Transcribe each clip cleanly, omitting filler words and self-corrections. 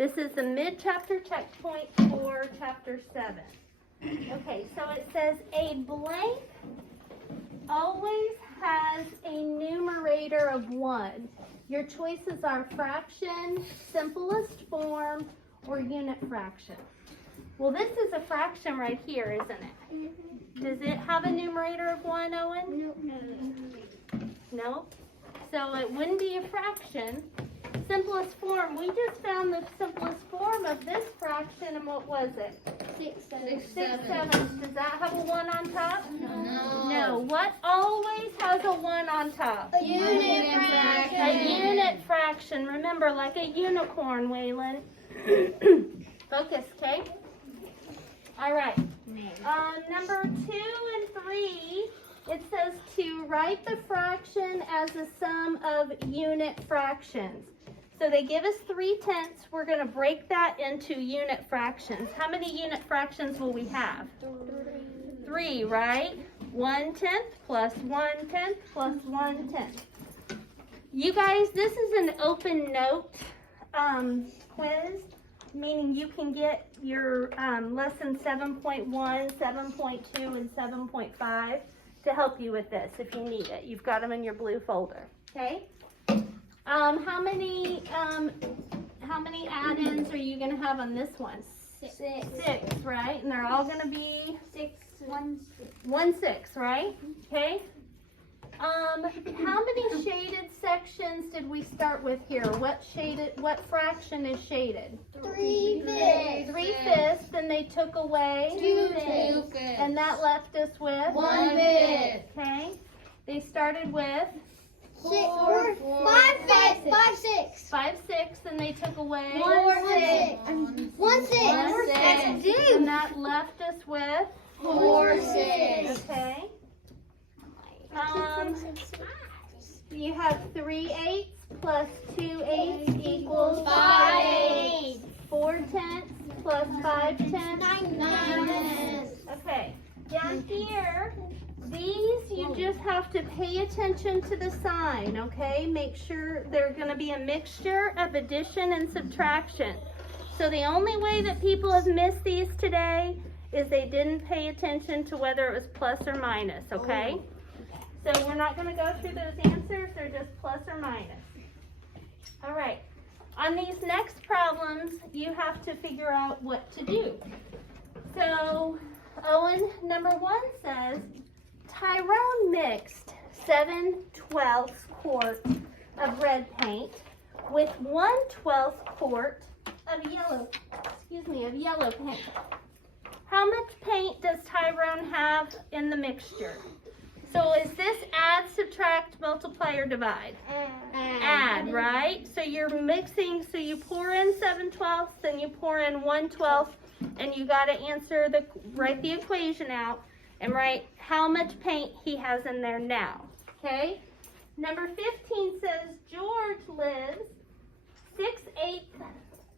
This is the mid-chapter checkpoint for chapter 7. Okay, so it says a blank always has a numerator of 1. Your choices are fraction, simplest form, or unit fraction. Well, this is a fraction right here, isn't it? Mm-hmm. Does it have a numerator of 1, Owen? No. No? So it wouldn't be a fraction. Simplest form, we just found the simplest form of this fraction, and what was it? 6 6 sevenths. Does that have a 1 on top? No. No. What always has a 1 on top? A unit fraction. A unit fraction. Remember, like a unicorn, Waylon. Focus, okay? All right. Number 2 and 3, it says to write the fraction as a sum of unit fractions. So they give us 3/10. We're going to break that into unit fractions. How many unit fractions will we have? 3, right? 1/10 plus 1/10 plus 1/10. You guys, this is an open note quiz, meaning you can get your lesson 7.1, 7.2, and 7.5 to help you with this if you need it. You've got them in your blue folder, okay? How many add-ins are you going to have on this one? 6. 6, right? And they're all going to be 1 6, right? Okay. How many shaded sections did we start with here? What fraction is shaded? 3/5. 3/5, and they took away 2/5. and that left us with 1/5. Okay. They started with 5/5. 5/6. 5, 6, and they took away 1/6. 1/6. That's a dude. and that left us with 4/6. okay. You have 3/8 plus 2/8 equals 5/8. 4/10 plus 5/10. 9/10. Okay, down here, these you just have to pay attention to the sign, okay? Make sure they're going to be a mixture of addition and subtraction. So the only way that people have missed these today is they didn't pay attention to whether it was plus or minus, okay? So we're not going to go through those answers, they're just plus or minus. All right, on these next problems, you have to figure out what to do. So, Owen, number 1 says, Tyrone mixed 7/12 quarts of red paint with 1/12 quart of yellow paint. How much paint does Tyrone have in the mixture? So is this add, subtract, multiply, or divide? Add, right? So you're mixing, so you pour in 7/12, then you pour in 1/12, and you got to answer write the equation out and write how much paint he has in there now, okay? Number 15 says George lives 6/8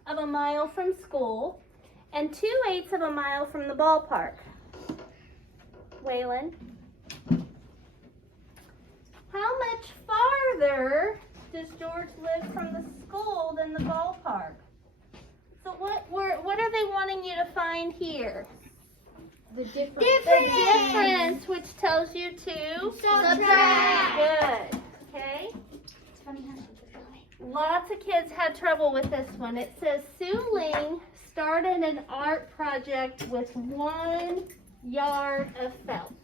of a mile from school and 2/8 of a mile from the ballpark. Waylon? How much farther does George live from the school than the ballpark? So what are they wanting you to find here? The difference. The difference, which tells you to Subtract. Good. Okay. Lots of kids had trouble with this one. It says Sue Ling started an art project with 1 yard of felt.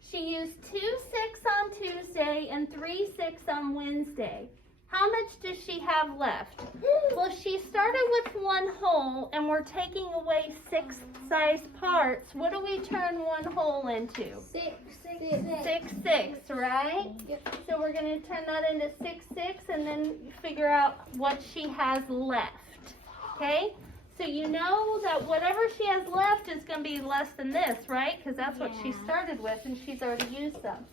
She used 2/6 on Tuesday and 3/6 on Wednesday. How much does she have left? Well, she started with 1 hole and we're taking away 6 size parts. What do we turn 1 hole into? 6/6, right? Yep. So we're going to turn that into 6/6 and then figure out what she has left. Okay? So you know that whatever she has left is going to be less than this, right? Because that's what she started with and she's already used them.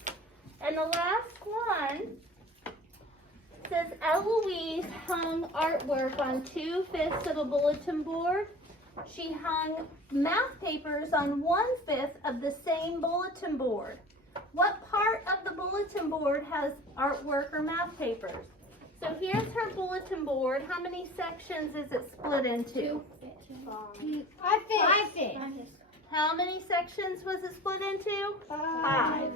And the last one says Eloise hung artwork on 2/5 of a bulletin board. She hung math papers on 1/5 of the same bulletin board. What part of the bulletin board has artwork or math papers? So here's her bulletin board. How many sections is it split into? 5 How many sections was it split into? 5.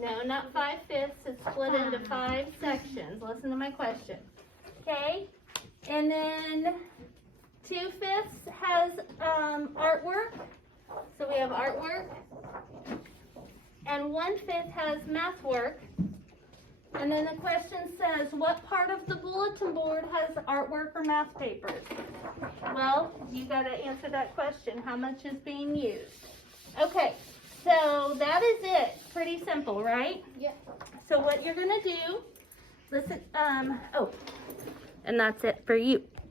No, not 5/5. It's split into 5 sections. Listen to my question. Okay? And then 2/5 has artwork. So we have artwork. And 1/5 has math work. And then the question says, what part of the bulletin board has artwork or math papers? Well, you got to answer that question. How much is being used? Okay, so that is it. Pretty simple, right? Yeah. So what you're going to do, listen, and that's it for you.